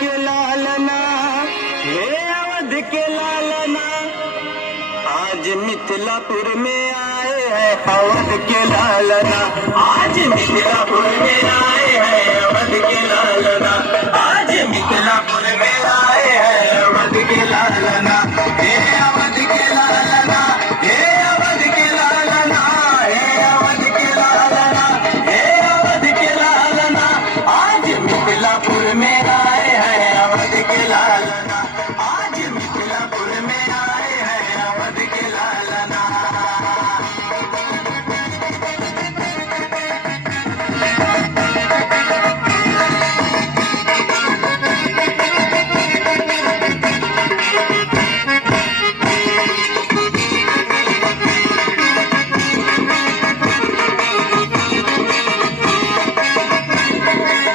के लालना, हे अवध के लालना, आज मिथिलापुर में आए हैं अवध के लालना, आज मिथिलापुर में आए हैं